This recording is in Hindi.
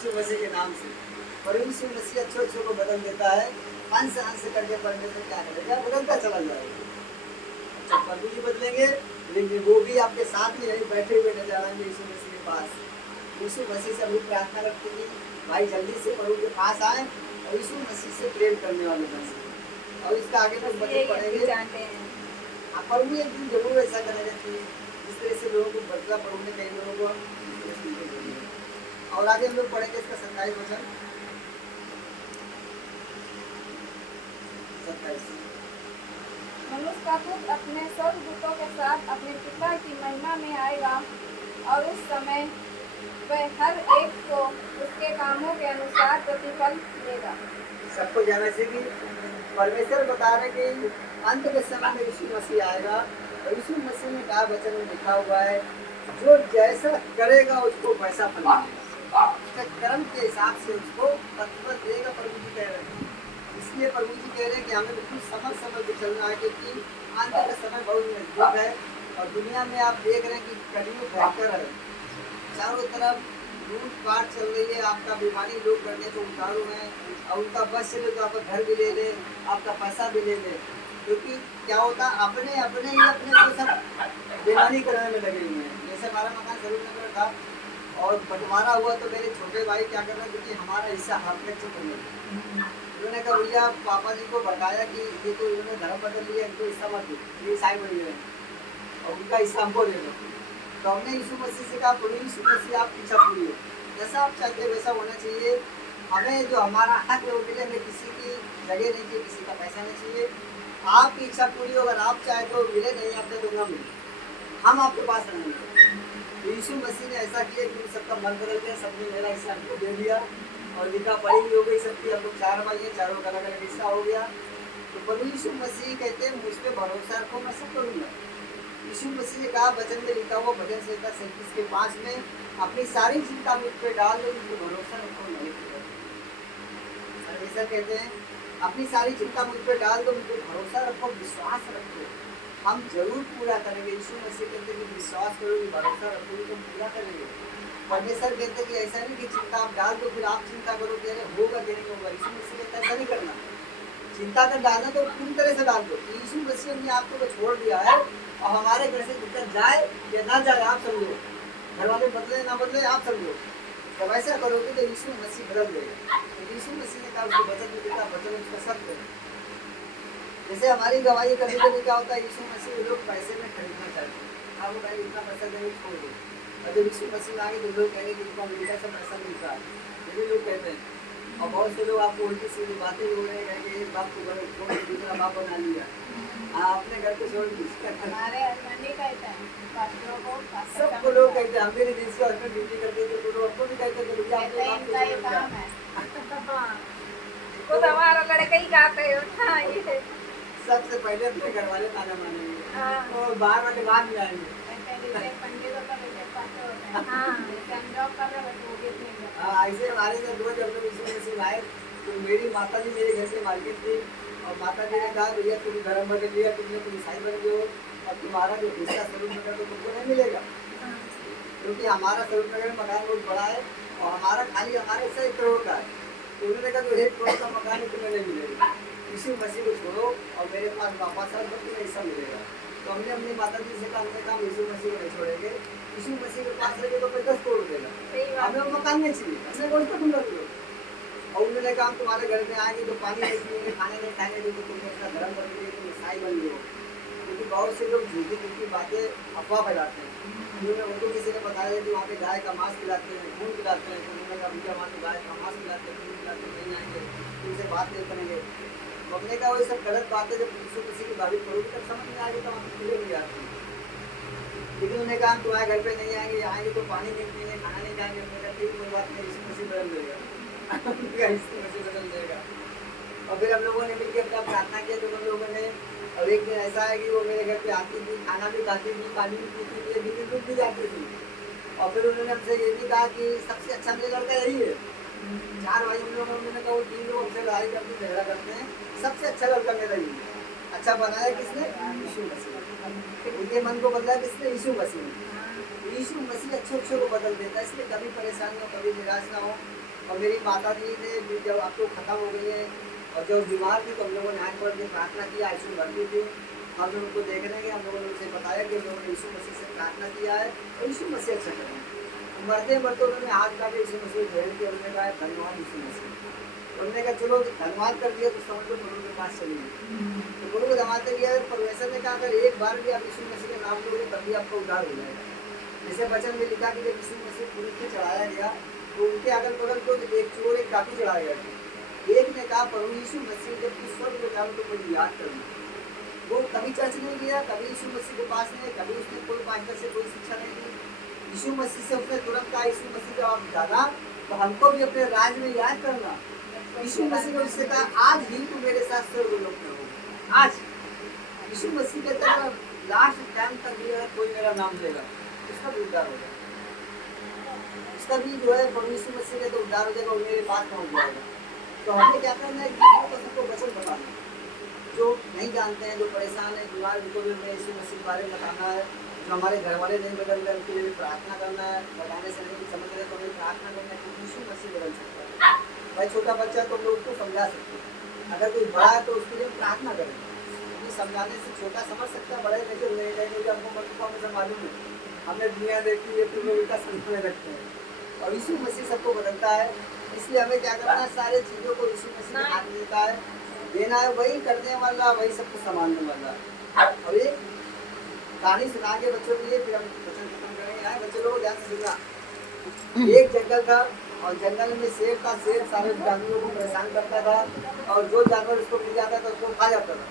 यीशु मसीह के नाम से। और यीशु मसीह अच्छे को बदल देता है। अंश अंश करके पढ़ने से क्या करेगा, बदलता चला जाएगा। अच्छा, प्रभु जी बदलेंगे, लेकिन वो भी आपके साथ ही नहीं बैठे हुए नजर आएंगे यीशु मसीह के पास। यीशु मसीह से अभी प्रार्थना रखते कि भाई जल्दी से प्रभु के पास आए और यीशु मसीह से प्रेम करने वाले बन सके। और इसका आगे तक बदल पड़ेंगे। प्रभु एक दिन जरूर ऐसा करेगा कि जिस तरह से लोगों को बदला प्रभु ने कई लोगों को। और आगे हम लोग पढ़ेंगे इसका 27 वचन। 27 मनुष्य का पुत्र अपने स्वर्गदूतों के साथ अपने पिता की महिमा में आएगा और उस समय वह हर एक को उसके कामों के अनुसार प्रतिफल देगा। सबको जाना चाहिए कि परमेश्वर बता रहे कि अंत के समय में यीशु मसीह आएगा और यीशु मसीह में क्या वचन में लिखा हुआ है, जो जैसा करेगा उसको वैसा फल मिलेगा। उसके कर्म के हिसाब से उसको प्रतिफल देगा, प्रभु जी कह रहे हैं। इसलिए प्रभु जी कह रहे हैं कि हमें बिल्कुल समझ के चलना है, क्योंकि अंत का समय बहुत नजदीक है। और दुनिया में आप देख रहे हैं कि कलियुग भयंकर है। चारों तरफ लूट पाट चल रही है। आपका बीमारी लोग करने को उतारू हैं और उनका बस चले तो आपका घर भी ले ले, आपका पैसा भी ले ले। क्योंकि क्या होता है, अपने अपने को सब बेमानी कराने में लगे हुए हैं। जैसे हमारा मकान जरूर नगर था और बंटवारा हुआ तो मेरे छोटे भाई क्या कर रहे हैं, क्योंकि हमारा हिस्सा हाथ में चुप नहीं। उन्होंने कहा भैया पापा जी को बताया कि ये तो इन्होंने धर्म बदल लिया, इनको हिस्सा मत दो, ये ईसाई बन गए और उनका हिस्सा हमको दे दो। तो हमने यीशु मसीह से कहा प्रभु यीशु मसीह आप पीछा पूरी जैसा आप चाहते वैसा होना चाहिए। हमें जो हमारा हक है वो मिले, हमें किसी की जगह नहीं चाहिए, किसी का पैसा नहीं चाहिए। आपकी इच्छा पूरी हो, अगर आप चाहे तो मिले, नहीं आपने तो ना मिले, हम आपके पास रहेंगे। तो यीशु मसीह ने ऐसा किया कि सबका मन बदल गया, सबने मेरा हिस्सा हमको दे दिया और लिखा पढ़ी भी हो गई सबकी। हम लोग 4 भाई हैं, चारों का अलग अलग हिस्सा हो गया। तो प्रभु यीशु मसीह कहते हैं मुझ पर भरोसा रखो, मैं सब करूँगा। यीशु मसीह ने कहा वचन में लिखा हुआ भजन संहिता 37:5 में, अपनी सारी चिंता मुझ पे डाल दो, मुझ पे भरोसा रखो, नहीं ऐसा कहते हैं। अपनी सारी चिंता मुझ पे डाल दो, मुझ पे भरोसा रखो, विश्वास रखो, हम जरूर पूरा करेंगे। यीशु मसीह कहते हैं कि विश्वास करोगे, भरोसा रखोगे तो पूरा करेंगे। परमेश्वर कहते हैं कि ऐसा नहीं कि चिंता आप डाल दो फिर आप चिंता करो कि अरे होगा कि नहीं होगा। यीशु मसीह कहता है ऐसा नहीं करना। चिंता कर डालना तो पूरी तरह से डाल दो। यीशु मसीह ने आपको छोड़ दिया है और हमारे घर से दिक्कत जाए या ना जाए आप समझो, घर वाले बदले ना बदले आप समझो। जब ऐसा करोगे तो यीशु मसीह बदल देगा। तो यीशु मसीह ने कहा उसको वचन में लिखा, वचन उसका सत्य है। जैसे हमारी गवाही करने के लिए क्या होता है, यीशु मसीह लोग पैसे में खरीदना चाहते हैं। आप भाई इतना पैसा देने छोड़ दो, और जब यीशु मसीह आगे तो लोग कहेंगे कि उनको अमेरिका से पैसा मिलता है, ये भी लोग कहते हैं। और बहुत से लोग आपको उल्टी सीधी बातें बोल रहे हैं कि एक बाप को छोड़ के दूसरा बाप बना लिया। अपने घर को छोड़ हमारे हस्बैंड ही कहते हैं, सबको लोग कहते हैं। हम मेरे देश के हस्बैंड ड्यूटी करते थे तो लोग आपको भी कहते थे भैया आपके बाप को ये काम है। खुद हमारा लड़का ही कहते हैं ये सबसे पहले अपने घर वाले ताना मानेंगे और बाहर वाले बाद में आएंगे। ऐसे हमारे से 2 जब यीशु मसीह आए तो मेरी माता जी मेरे घर से मार्केट थी और माता जी ने कहा भैया तुम धर्म बदल लिया, तुम ईसाई बन गए हो और तुम्हारा जो हिस्सा स्वरूप नगर तो तुमको नहीं मिलेगा, क्योंकि हमारा स्वरूप नगर मकान बहुत बड़ा है और हमारा खाली हमारे से 1 करोड़ का है। तो उन्होंने कहा जो 1 करोड़ का मकान तुम्हें नहीं मिलेगा, यीशु मसीह को छोड़ो और मेरे पास वापस आओ तो तुम्हें हिस्सा मिलेगा। तो हमने अपनी माता जी से कहा, हमने कहा यीशु मसीह को नहीं छोड़ेंगे, यीशु मसीह के पास रहेंगे तो 10 करोड़ देगा, हमें वो मकान नहीं चाहिए, हमने कौन सा ढूंढा तुम। और उन्होंने कहा तुम्हारे घर में आएंगे तो पानी नहीं पिएंगे, खाने नहीं खाएंगे, तो तुम अपना धर्म बदल गए, तुम ईसाई बन गए। क्योंकि बहुत से लोग झूठी झूठी बातें अफवाह फैलाते हैं। उन्होंने उनको किसी ने बताया कि वहाँ पे गाय का मांस खिलाते हैं, खून खिलाते हैं, तो उन्होंने कहा भैया वहाँ पे गाय का मांस खिलाते हैं, खून खिलाते हैं, नहीं आएंगे, तुमसे बात नहीं करेंगे। तो हमने कहा वो सब गलत बातें जब यीशु मसीह की बात करोगे तब समझ में आएगी, तो वहाँ पे नहीं आती। लेकिन उन्होंने कहा तुम्हारे घर पे नहीं आएंगे, आएंगे तो पानी नहीं पिएंगे, खाना नहीं खाएंगे। हमने कहा ठीक कोई बात नहीं, यीशु मसीह बदल देगा, यीशु मसीह बदल देगा। और फिर हम लोगों ने मिलकर अपना प्रार्थना किया। तो हम लोगों ने, और एक दिन ऐसा है कि वो मेरे घर पे आती थी, खाना भी खाती थी, पानी भी पीती थी, लेकिन दूध भी जाती थी। और फिर उन्होंने हमसे ये भी कहा कि सबसे अच्छा मेरा लड़का यही है। 4 भाई उन लोगों ने कहा वो 3 लोग हमसे लड़ाई करते झगड़ा करते हैं, सबसे अच्छा लड़का मेरा ही है। अच्छा बनाया किसने? यीशु मसीह। उनके मन को बदला किसने? यीशु मसीह ने। यीशु मसीह अच्छे को बदल देता है। इसलिए कभी परेशानी हो, कभी निराश ना हो, और मेरी माता जी ने भी जब आप लोग खत्म हो गई है और जब बीमार थी तो हम लोगों ने हाथ पकड़ के प्रार्थना किया, आईसीयू में भर्ती थी। हम लोग उनको देखने गए, हम लोगों ने उसे बताया कि हम लोगों ने यीशु मसीह से प्रार्थना किया है और यीशु मसीह अच्छा करें। मरते मरते उन्होंने हाथ उठा के यीशु मसीह को घेर के उन्होंने कहा धन्यवाद यीशु मसीह। उन्होंने कहा चलो धन्यवाद कर दिया तो समझ लो प्रभु के पास चली गई। तो प्रभु को धन्यवाद दिया, परमेश्वर ने कहा अगर एक बार भी आप यीशु मसीह का नाम लोगे तभी आपका उद्धार हो जाएगा। जैसे वचन में लिखा कि जब यीशु मसीह क्रूस पे चढ़ाया गया तो उनके अगल बगल को एक चोर एक डाकू चढ़ाया गया था। एक ने कहा प्रभु यीशु मसीह जब तू स्वर्ग में जाओ तो मुझे याद करना। वो कभी चर्च नहीं गया, कभी यीशु मसीह के पास नहीं, कभी उसने कोई पास्टर से कोई शिक्षा नहीं दी। यीशु मसीह से उसने तुरंत कहा यीशु मसीह जब आप जाना तो हमको भी अपने राज में याद करना। यीशु मसीह ने उससे कहा आज ही तू मेरे साथ स्वर्गलोक में हो। आज यीशु मसीह के तरह लास्ट टाइम तक भी अगर कोई मेरा नाम लेगा उसका भी उद्धार हो जाएगा, उसका भी जो है प्रभु यीशु मसीह का तो उद्धार हो जाएगा और मेरे पास पहुंच जाएगा। तो हमें क्या करना है कि सबको वचन बताना, जो नहीं जानते हैं, जो परेशान है, बीमार, उनको भी हमें यीशु मसीह के बारे में बताना है। जो हमारे घर वाले नहीं बदल रहे उनके लिए प्रार्थना करना है, बताने से नहीं समझ रहे तो हमें प्रार्थना करना है कि यीशु मसीह बदल सकता है। भाई छोटा बच्चा तो हम लोग उसको समझा सकते हैं, अगर कोई बड़ा है तो उसके लिए प्रार्थना करें, क्योंकि समझाने से छोटा समझ सकता है, बड़े नहीं नहीं हमको मतलब हमें मालूम है, हमने दुनिया देखी है तो लोग का संभाल रखते हैं और यीशु मसीह सबको बदलता है। इसलिए हमें क्या करना है, सारी चीज़ों को यीशु मसीह के हाथ में देता है, देना है, वही करने वाला, वही सबको संभालने वाला। और एक कहानी सुना के बच्चों के लिए फिर हम वचन खत्म करेंगे। आए बच्चों लोग ध्यान से सुनना। एक जंगल था और जंगल में शेर था। शेर सारे जानवरों को परेशान करता था और जो जानवर उसको मिल जाता था उसको खा जाता था।